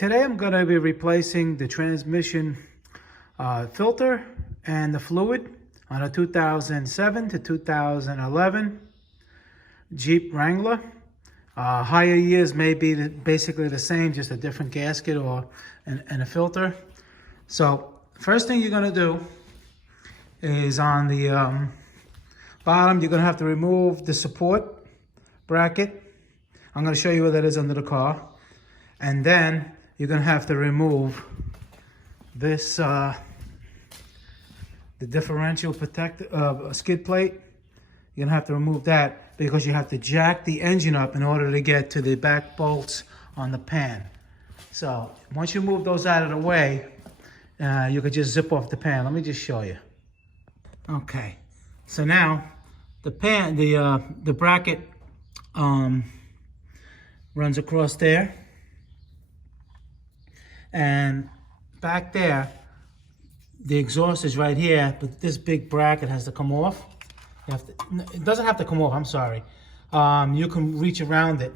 today I'm going to be replacing the transmission filter and the fluid on a 2007 to 2011 Jeep Wrangler. Higher years may be basically the same, just a different gasket and a filter. So first thing you're going to do is on the bottom, you're going to have to remove the support bracket. I'm going to show you where that is under the car. And then you're going to have to remove this, the differential skid plate. You're going to have to remove that because you have to jack the engine up in order to get to the back bolts on the pan. So once you move those out of the way, you could just zip off the pan. Let me just show you. Okay, so now the pan, the bracket runs across there, and back there the exhaust is right here, but this big bracket has to come off. It doesn't have to come off, I'm sorry. You can reach around it.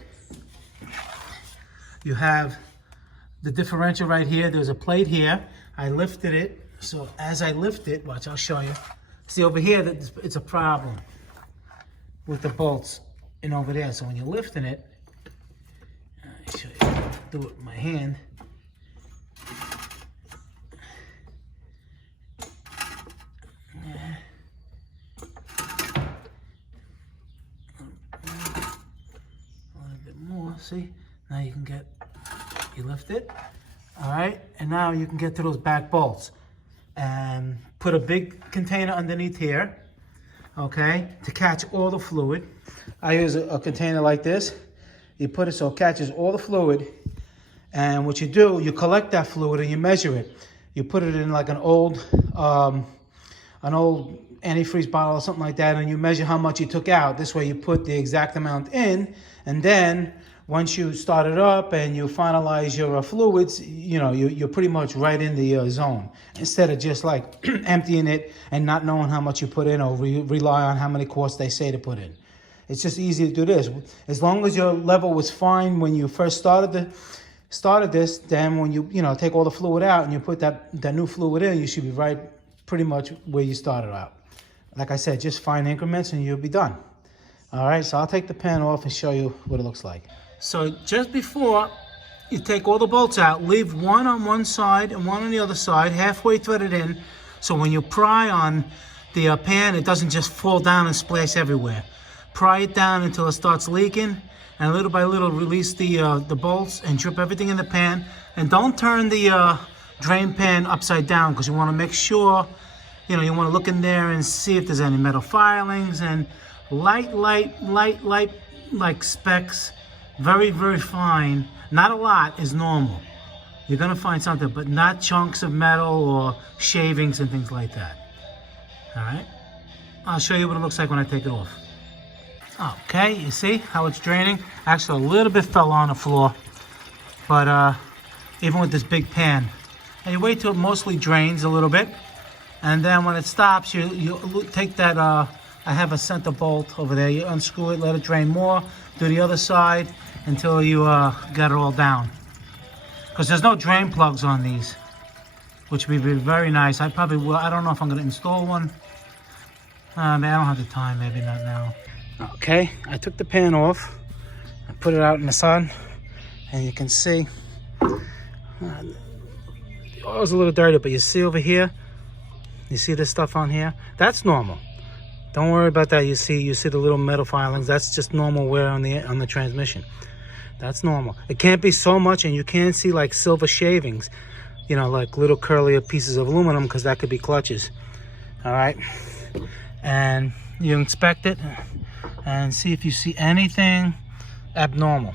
You have the differential right here. There's a plate here. I lifted it, so as I lift it, watch, I'll show you. See over here that it's a problem with the bolts and over there. So when you're lifting it, I'll show you, do it with my hand. A little bit more, see? Now you can you lift it, all right? And now you can get to those back bolts. And put a big container underneath here, okay, to catch all the fluid. I use a container like this. You put it so it catches all the fluid, and what you do, you collect that fluid and you measure it. You put it in like an old antifreeze bottle or something like that, and you measure how much you took out. This way you put the exact amount in, and then once you start it up and you finalize your fluids, you're pretty much right in the zone. Instead of just like emptying it and not knowing how much you put in, or rely on how many quarts they say to put in. It's just easy to do this. As long as your level was fine when you first started this, then when you take all the fluid out and you put that new fluid in, you should be right pretty much where you started out. Like I said, just fine increments and you'll be done. All right, so I'll take the pan off and show you what it looks like. So just before you take all the bolts out, leave one on one side and one on the other side, halfway threaded in, so when you pry on the pan, it doesn't just fall down and splash everywhere. Pry it down until it starts leaking, and little by little release the bolts and drip everything in the pan. And don't turn the drain pan upside down, because you want to make sure, you want to look in there and see if there's any metal filings and light like specks. Very, very fine. Not a lot is normal. You're going to find something, but not chunks of metal or shavings and things like that. All right? I'll show you what it looks like when I take it off. Okay, you see how it's draining? Actually, a little bit fell on the floor, but even with this big pan. And you wait till it mostly drains a little bit, and then when it stops, you take that, I have a center bolt over there. You unscrew it, let it drain more. Do the other side until you get it all down. Because there's no drain plugs on these, which would be very nice. I probably will. I don't know if I'm going to install one. I don't have the time, maybe not now. Okay, I took the pan off. I put it out in the sun, and you can see the oil's a little dirty, but you see over here, you see this stuff on here? That's normal. Don't worry about that. You see the little metal filings. That's just normal wear on the transmission. That's normal. It can't be so much, and you can't see like silver shavings, like little curly pieces of aluminum, because that could be clutches. All right, and you inspect it and see if you see anything abnormal.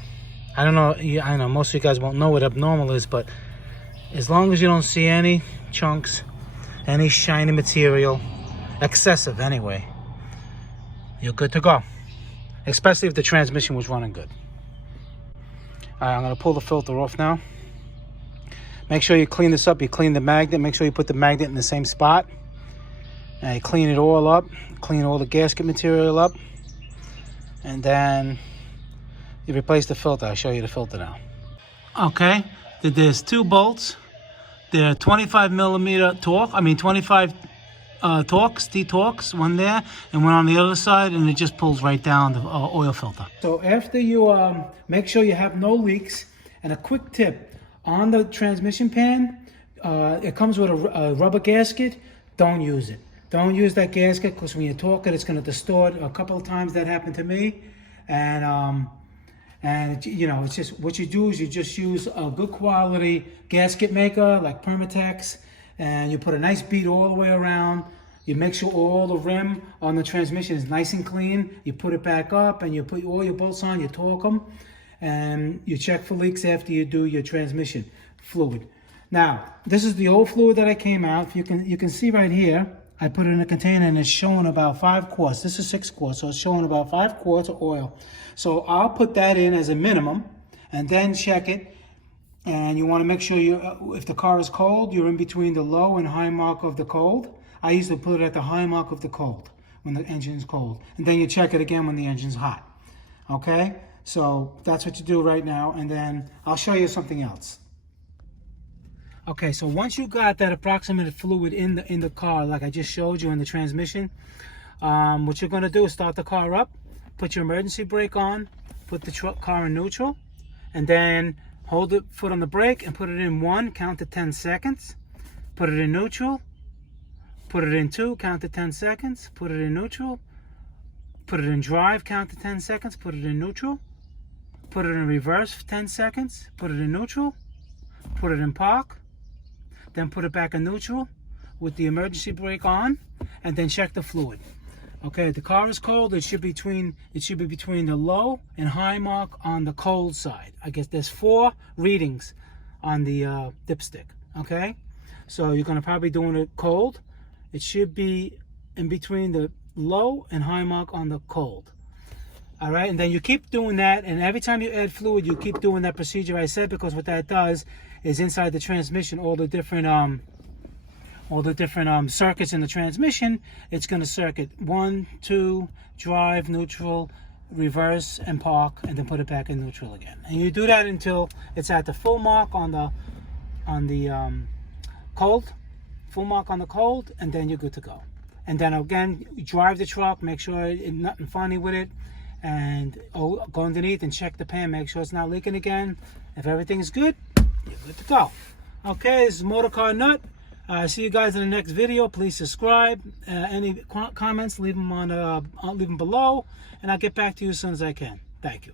I don't know. I know most of you guys won't know what abnormal is, but as long as you don't see any chunks, any shiny material, excessive anyway, you're good to go, especially if the transmission was running good. All right, I'm going to pull the filter off now. Make sure you clean this up. You clean the magnet. Make sure you put the magnet in the same spot. And you clean it all up. Clean all the gasket material up. And then you replace the filter. I'll show you the filter now. Okay, that there's 2 bolts. They're 25 millimeter torque. 25 Torques, T-Torques, one there and one on the other side, and it just pulls right down the oil filter. So after you make sure you have no leaks, and a quick tip, on the transmission pan, it comes with a rubber gasket. Don't use it. Don't use that gasket, because when you torque it, it's going to distort. A couple of times that happened to me, and you know, it's just, what you do is you just use a good quality gasket maker like Permatex, and you put a nice bead all the way around. You make sure all the rim on the transmission is nice and clean. You put it back up, and you put all your bolts on, you torque them, and you check for leaks after you do your transmission fluid. Now, this is the old fluid that I came out. You can see right here, I put it in a container, and it's showing about 5 quarts. This is 6 quarts, so it's showing about 5 quarts of oil. So I'll put that in as a minimum, and then check it. And you want to make sure if the car is cold, you're in between the low and high mark of the cold. I usually put it at the high mark of the cold, when the engine is cold. And then you check it again when the engine's hot. Okay? So that's what you do right now, and then I'll show you something else. Okay, so once you got that approximate fluid in the car, like I just showed you in the transmission, what you're going to do is start the car up, put your emergency brake on, put the car in neutral, and then hold the foot on the brake and put it in 1, count to 10 seconds, put it in neutral, put it in 2, count to 10 seconds, put it in neutral, put it in drive, count to 10 seconds, put it in neutral, put it in reverse 10 seconds, put it in neutral, put it in park, then put it back in neutral with the emergency brake on, and then check the fluid. Okay, the car is cold. It should be between the low and high mark on the cold side. I guess there's 4 readings on the dipstick. Okay, so you're gonna probably doing it cold. It should be in between the low and high mark on the cold. All right, and then you keep doing that, and every time you add fluid, you keep doing that procedure I said, because what that does is inside the transmission, all the different circuits in the transmission, it's going to circuit 1, 2, drive, neutral, reverse, and park, and then put it back in neutral again. And you do that until it's at the full mark on the cold, full mark on the cold, and then you're good to go. And then again, you drive the truck, make sure nothing funny with it, and go underneath and check the pan, make sure it's not leaking again. If everything's good, you're good to go. Okay, this is Motorcar Nut. See you guys in the next video. Please subscribe. Any comments, leave them below, and I'll get back to you as soon as I can. Thank you.